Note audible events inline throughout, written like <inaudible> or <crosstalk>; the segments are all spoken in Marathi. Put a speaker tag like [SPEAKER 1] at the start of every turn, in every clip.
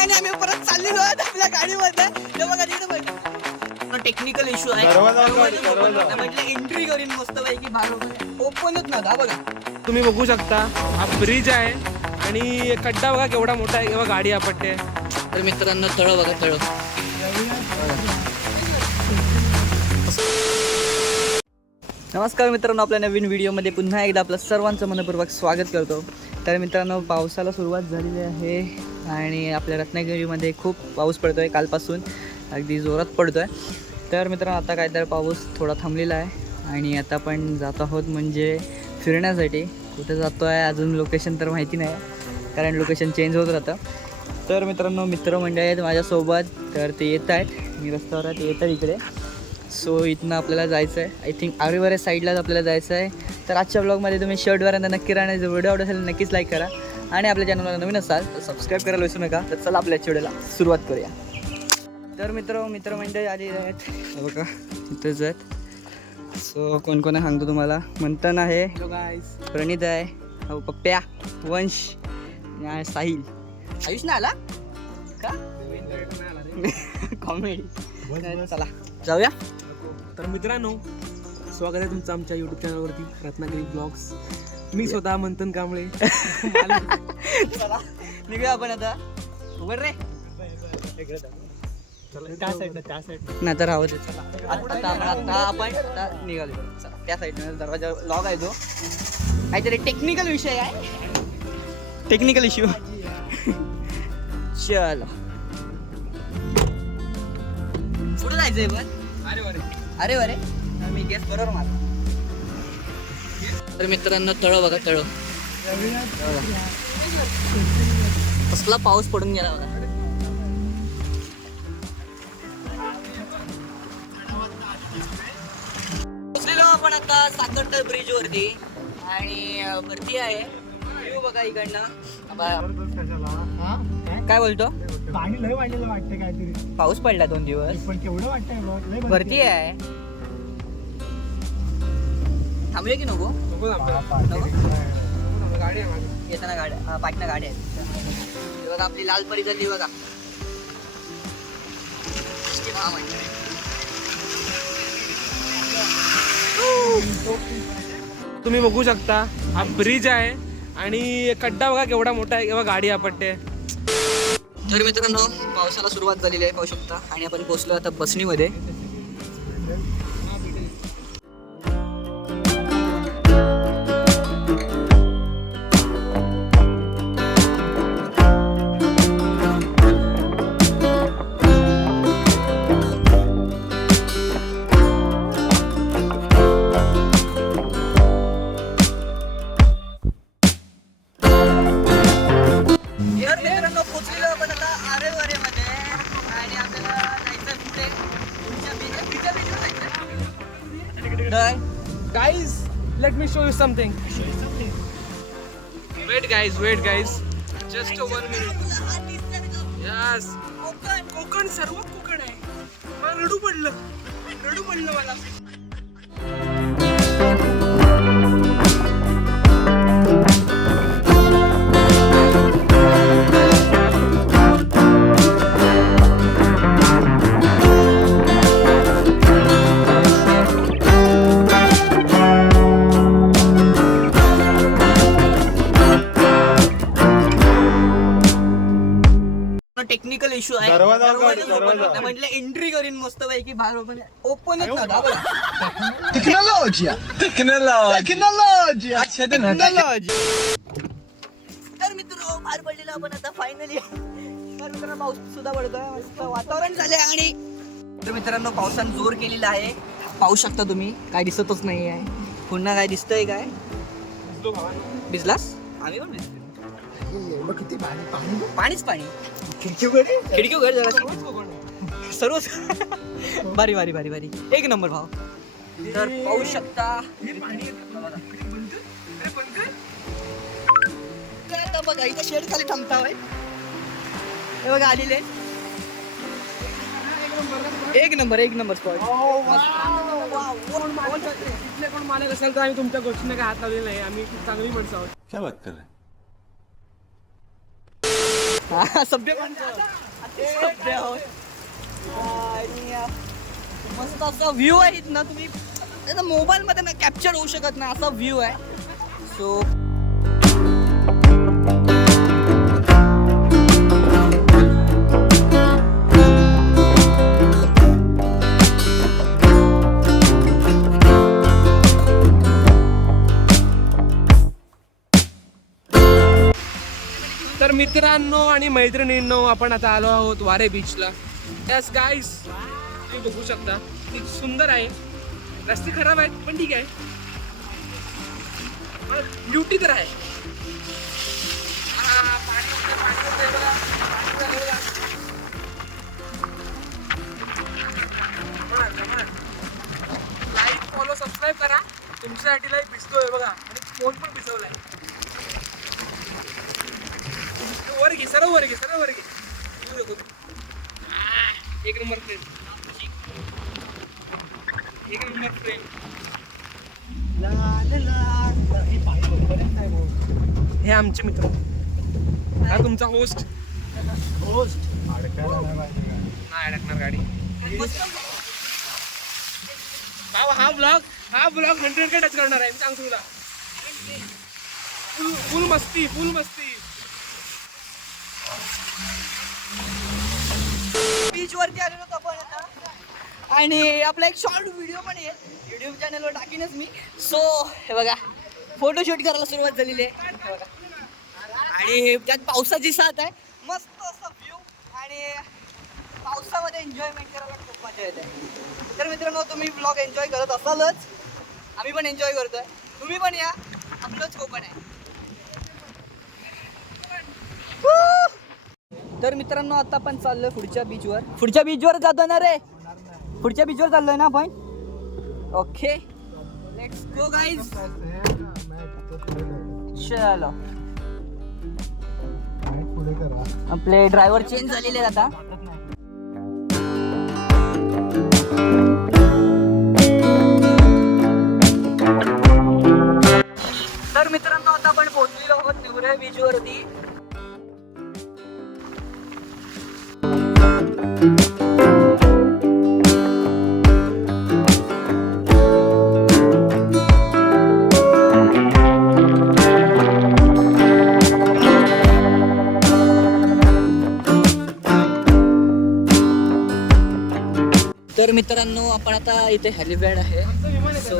[SPEAKER 1] आणि आम्ही परत चाललेलो आहोत आपल्या गाडीमध्ये. हे बघा टेक्निकल इश्यू आहे.
[SPEAKER 2] दरवाजा उघड,
[SPEAKER 1] दरवाजा. म्हटलं एंट्री करीन मस्त पैकी बाहेर ओपनच हा बघा.
[SPEAKER 3] तुम्ही बघू शकता हा ब्रिज आहे. आणि खड्डा बघा केवढा मोठा आहे. केव्हा गाडी आपटते.
[SPEAKER 1] तर मित्रांनो तळ बघा तळ नमस्कार मित्रांनो आपल्या नवीन व्हिडिओमध्ये पुन्हा एकदा आपलं सर्वांचं मनपूर्वक स्वागत करतो. तर मित्रांनो पावसाला सुरुवात झालेली आहे. आणि आपल्या रत्नागिरीमध्ये खूप पाऊस पडतो आहे कालपासून. अगदी जोरात पडतो आहे तर मित्रांनो आता काय तर पाऊस थोडा थांबलेला आहे. आणि आता आपण जात आहोत म्हणजे फिरण्यासाठी. कुठे जातो आहे अजून लोकेशन तर माहिती नाही कारण लोकेशन चेंज होत राहतं. तर मित्रांनो मित्रमंडळी आहेत माझ्यासोबत. तर ते येत आहेत. मी रस्त्यावर आहे ते येत आहेत इकडे. सो इथनं आपल्याला जायचं आहे. आय थिंक आरेवारे साईडलाच आपल्याला जायचं आहे. तर आजच्या ब्लॉगमध्ये तुम्ही शर्टवर नक्की राहण्याचा व्हिडिओ आवडत असेल नक्कीच लाईक करा. आणि आपल्या चॅनलला नवीन असाल तर सबस्क्राईब करायला विसरू नका. तर चला आपल्या व्हिडिओला सुरुवात करूया. तर मित्र मित्रमंडळी आली आहेत. हे बघा इथंच आहेत सो कोण कोण सांगतो तुम्हाला? मंथन आहे. प्रणित आहे. अहो पप्प्या वंश साहिल. आयुष ना आला? का? कॉमेडी चला जाऊया.
[SPEAKER 3] तर मित्रांनो स्वागत आहे तुमचं आमच्या युट्यूब चॅनलवरती रत्नागिरी ब्लॉग्स मी स्वतः मंथन कांबळे.
[SPEAKER 1] चला <laughs> निघूया आपण आता. उघड रे. नाही तर राहू दे चला. आता आपण आता आपण आता निघालो. चला त्या साईडने दरवाजा लॉक आहे तो. काहीतरी टेक्निकल विषय आहे. टेक्निकल इश्यू चल. कुठं जायचंय पण?
[SPEAKER 3] अरे अरे
[SPEAKER 1] अरे अरे मी गेस बरोबर मारला तर मित्रांनो तळ बघा तळ. कसला पाऊस पडून गेला बघा. पोचलेलो आपण आता साखरतर ब्रिज वरती. आणि वरती आहे. व्ह्यू बघा इकडनं. काय बोलतो?
[SPEAKER 2] पाणी लय वाढलेलं वाटतं काहीतरी.
[SPEAKER 1] पाऊस पडला दोन दिवस.
[SPEAKER 2] पण केवढं वाटतंय
[SPEAKER 1] वरती आहे. थांबूया की नको? येताना गाड्या गाड्या आहेत बघा आपली लाल परी झाली बघा.
[SPEAKER 3] तुम्ही बघू शकता हा ब्रिज आहे आणि खड्डा बघा केवढा मोठा आहे. केव्हा गाडी आपटते.
[SPEAKER 1] तर मित्रांनो पावसाला सुरुवात झालेली आहे पाहू शकता. आणि आपण पोहोचलो आता बसणीमध्ये.
[SPEAKER 3] Guys let me show you something wait guys wait guys just one minute yes Konkan सर्व कोकण आहे. मला रडू पडलं. रडू पडलं मला.
[SPEAKER 1] इश्यू आहे.
[SPEAKER 2] दरवाजा उघड,
[SPEAKER 1] दरवाजा open
[SPEAKER 2] दरवाजा.
[SPEAKER 1] होता. म्हटलं एंट्री करीन मस्त पैकी बाहेर ओपन ओपनच नव्हता बघा. तर मित्र बाहेर पडलेलो आपण आता फायनली तर मित्रांनो पाऊस सुद्धा पडतोय मस्त वातावरण झालंय आणि तर मित्रांनो पावसानं जोर केलेला आहे. पाहू शकता तुम्ही काय दिसतच नाही आहे पुन्हा काय दिसतंय काय? भिजलास? आम्ही पण भिजलो.
[SPEAKER 2] किती पाणी? पाणी
[SPEAKER 1] पाणीच पाणी.
[SPEAKER 2] खिडकी उघड
[SPEAKER 1] खिडकी उघड जरा. सर्व भारी भारी भारी भारी. एक नंबर भाव. तर पाहू शकता. बघा इथं शेड खाली थांबता हे बघा आलेले. एक नंबर एक नंबर स्पॉट
[SPEAKER 3] तिथले कोण मालक असेल तर आम्ही तुमच्या गोष्टीने काय हात लावलेला नाही आम्ही चांगली माणसं आहोत
[SPEAKER 2] क्या बात कर रहे
[SPEAKER 1] हा सभ्य सभ्य आणि मस्त असा व्ह्यू आहे इथनं. तुम्ही मोबाईल मध्ये ना कॅप्चर होऊ शकत नाही असा व्ह्यू आहे. सो
[SPEAKER 3] मित्रांनो आणि मैत्रिणींनो आपण आता आलो आहोत वारे बीचला यस गाईस तुम्ही बघू शकता किती सुंदर आहे. रस्ते खराब आहेत पण ठीक आहे. ब्युटी तर आहे. लाईक फॉलो सबस्क्राईब करा. तुमच्यासाठी लाईक भिजतोय बघा. आणि फोन पण भिजवलाय वर घे सरळ वर घे सरळ वर घे एक नंबर फ्रेम एक नंबर फ्रेम
[SPEAKER 2] हे.
[SPEAKER 3] हे आमचे मित्र. हा तुमचा होस्ट
[SPEAKER 2] होस्ट नाही
[SPEAKER 3] अडकणार गाडी. भाऊ हा ब्लॉग हा ब्लॉग हंड्रेड के टच करणार आहे. मी सांगतो तुला. फुल फुल मस्ती फुल मस्ती.
[SPEAKER 1] बीच वरती आलेलो होतो आपण आता. आणि आपला एक शॉर्ट व्हिडिओ पण आहे. युट्यूब चॅनलवर टाकीनच मी. सो हे बघा फोटोशूट करायला सुरुवात झालेली आहे. हे बघा. आणि त्यात पावसाची साथ आहे. मस्त असा व्ह्यू आणि पावसामध्ये एन्जॉयमेंट करायला खूप मजा येते. तर मित्रांनो तुम्ही ब्लॉग एन्जॉय करत असालच. आम्ही पण एन्जॉय करतोय. तुम्ही पण या. आपलंच कोकण आहे. तर मित्रांनो आता आपण चाललोय पुढच्या बीचवर पुढच्या बीचवर जातो ना रे? पुढच्या बीचवर चाललोय ना आपण? ओके लेट्स गो गाईज चलो. आपले ड्रायव्हर चेंज झालेले आता. तर मित्रांनो आता आपण पोहोचलेलो आहोत निवऱ्या बीच तर मित्रांनो आपण आता इथे हेलिपॅड आहे. सो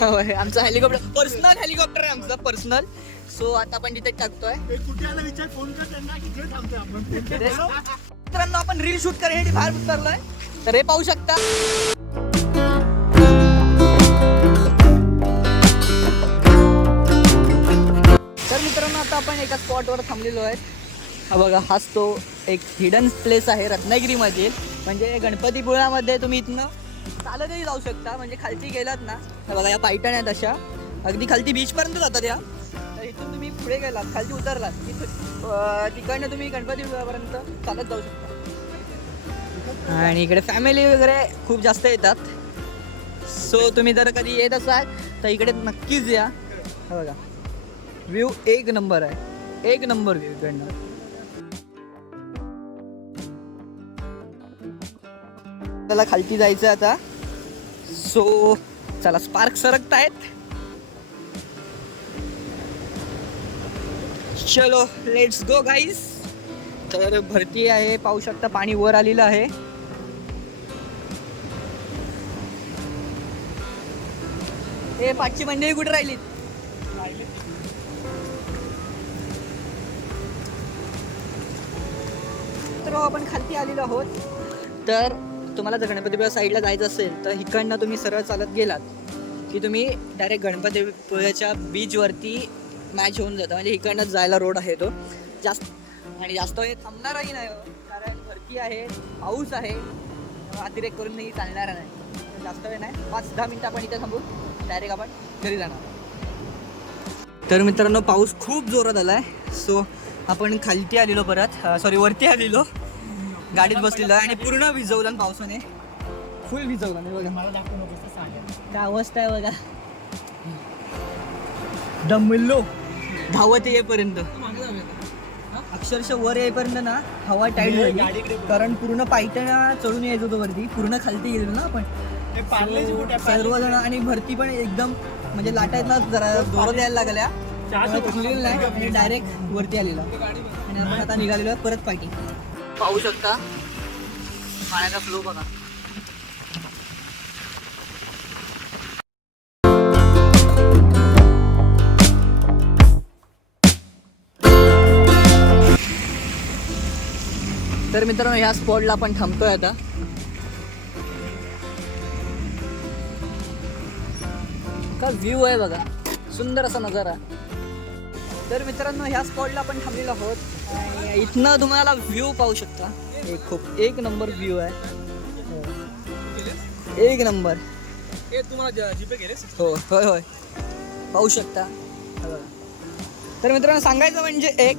[SPEAKER 1] होय आमचा हेलिकॉप्टर पर्सनल हेलिकॉप्टर आहे आमचा पर्सनल. सो आता आपण तिथे टाकतोय.
[SPEAKER 2] हे
[SPEAKER 1] मित्रांनो आपण रील शूट करण्यासाठी बाहेर उतरलोय. तर हे पाहू शकता. तर मित्रांनो आता आपण एका स्पॉटवर थांबलेलो आहे. हा बघा हाच तो एक हिडन प्लेस आहे रत्नागिरीमधील. म्हणजे गणपतीपुळामध्ये तुम्ही इथनं चालतही जाऊ शकता. म्हणजे खालती गेलात ना बघा या पायटण आहेत अशा अगदी खालती बीचपर्यंत जातात या. तर इथून तुम्ही पुढे गेलात खालती उतरलात. तिकडनं तुम्ही गणपतीपुळापर्यंत चालत जाऊ शकता. आणि इकडे फॅमिली वगैरे खूप जास्त येतात. सो तुम्ही जर कधी येत असाल तर इकडे नक्कीच या. बघा. व्ह्यू एक नंबर आहे. एक नंबर व्ह्यू इकडनं. त्याला खालती जायचं आता. सो चला स्पार्क सरकत आहेत चलो लेट्स गो गाईस तर भरती आहे पाहू शकता पाणी वर आलेलं आहे. हे पाचशे मंडळी कुठे राहिली तर हो, आपण खालती आलेलो आहोत. तर तुम्हाला जर गणपतीपुळे साईडला जायचं असेल तर इकडनं तुम्ही सरळ चालत गेलात की तुम्ही डायरेक्ट गणपतीपुळ्याच्या बीचवरती मॅच होऊन जातं. म्हणजे इकडनं जायला रोड आहे तो. जास्त आणि जास्त वेळ थांबणारही नाही हो, कारण भरती आहे पाऊस आहे. अतिरेक करूनही चालणार नाही. जास्त वेळ नाही. पाच दहा मिनटं आपण इथे थांबू. डायरेक्ट आपण घरी जाणार. तर मित्रांनो पाऊस खूप जोरात आला आहे सो आपण खालती आलेलो परत. सॉरी वरती आलेलो. गाडीत बसलेलो आहे आणि पूर्ण भिजवलं ना पावसाने. फुल भिजवलं मी बघा.
[SPEAKER 2] मला दाखवू नको तसं सांगेल
[SPEAKER 1] काय अवस्था आहे बघा.
[SPEAKER 2] दमलो.
[SPEAKER 1] धावत येईपर्यंत. अक्षरशः वर येईपर्यंत ना हवा टाईट झाली. कारण पूर्ण पायथ्याला चढून यायचं होतं वरती. पूर्ण खालती गेलो ना आपण.
[SPEAKER 2] ते पार्लेजी कुठे आहे?
[SPEAKER 1] सर्वजण आणि भरती पण एकदम म्हणजे लाटायत ना जरा जोरात यायला लागल्या. त्यामुळे नाही. आणि डायरेक्ट वरती आलेला. आणि आपण आता निघालेलो आहे परत पायटी पाहू शकता. पाण्याचा फ्लो बघा. तर मित्रांनो ह्या स्पॉटला आपण थांबतोय आता. का व्ह्यू आहे बघा. सुंदर असा नजारा. तर मित्रांनो ह्या स्पॉटला आपण थांबलेलो आहोत. इथनं तुम्हाला व्ह्यू पाहू शकता. एक खूप एक नंबर व्ह्यू आहे. हो. एक नंबर
[SPEAKER 3] हे
[SPEAKER 1] हो होय होय. पाहू शकता. तर मित्रांनो सांगायचं म्हणजे एक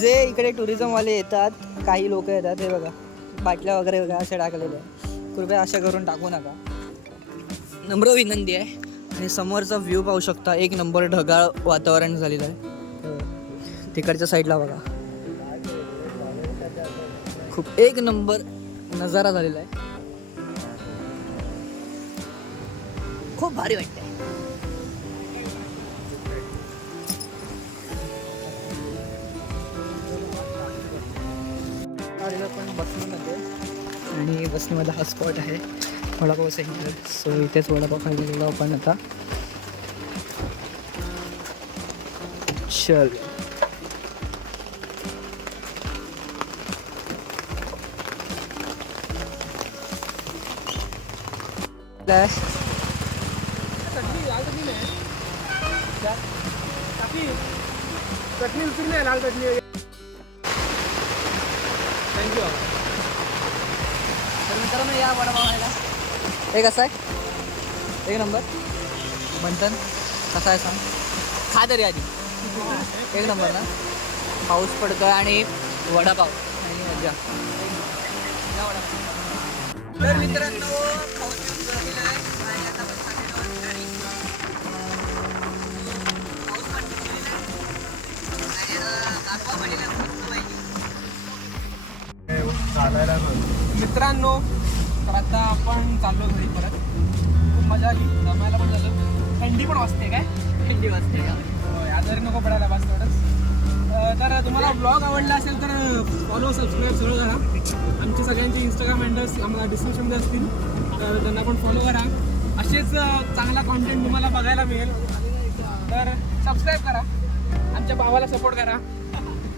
[SPEAKER 1] जे इकडे टुरिझमवाले येतात काही लोक येतात हे बघा. बाटल्या वगैरे वगैरे अशा टाकलेल्या आहे कृपया अशा करून टाकू नका. नम्र विनंती आहे. आणि समोरचा व्ह्यू पाहू शकता. एक नंबर ढगाळ वातावरण झालेलं आहे. तिकडच्या साईडला बघा. खूप एक नंबर नजारा झालेला आहे. खूप भारी वाटते पण बसण्यामध्ये आणि बसण्यामध्ये हा स्पॉट आहे. वडापाव सेंटर सो इथेच वडापाव खायला गेलो आपण आता. चल. तर मित्रांनो या वडापाव खायला हे कसं आहे. एक नंबर. मंथन कसा आहे सांग खा तरी आधी एक नंबर ना? पाऊस पडतोय आणि वडापाव. आणि मजा या वडापाव. तर मित्रांनो
[SPEAKER 3] मित्रांनो तर आता आपण चाललो घरी परत. खूप मजा आली. जमायला पण झालं. थंडी पण वाजते काय?
[SPEAKER 1] थंडी वाजते
[SPEAKER 3] आजारी नको पडायला बस अं, तर तुम्हाला ब्लॉग आवडला असेल तर फॉलो सबस्क्राईब सगळं करा. आमचे सगळ्यांचे इंस्टाग्राम हँडल्स आम्हाला डिस्क्रिप्शनमध्ये असतील. तर त्यांना पण फॉलो करा. असेच चांगला कॉन्टेंट तुम्हाला बघायला मिळेल. तर सबस्क्राईब करा. आमच्या भावाला सपोर्ट करा.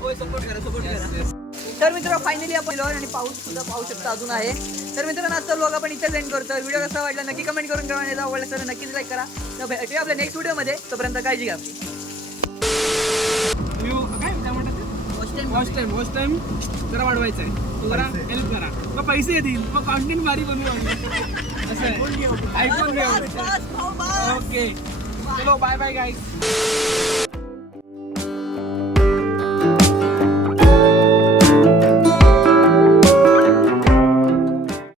[SPEAKER 1] होय सपोर्ट करा सपोर्ट करा. तर मित्र फायनली आपण आणि पाऊस सुद्धा पाहू शकता अजून आहे. तर मित्रांनो आजचा ब्लॉग आपण इथे सेंड करतो. व्हिडिओ कसा वाटला नक्की कमेंट करून करा आवडला तर नक्कीच लाईक करा. तर भेटूया आपल्या नेक्स्ट व्हिडिओमध्ये तोपर्यंत काळजी घ्या.
[SPEAKER 3] काय काय म्हणतात
[SPEAKER 1] first time
[SPEAKER 3] watch time watch time जरा वाढवायचा आहे जरा हेल्प करा. मग पैसे येतील. मग कॉन्टेंट भारी बनवू. असं आहे. ऐकून घेऊ ओके चलो बाय बाय गाईज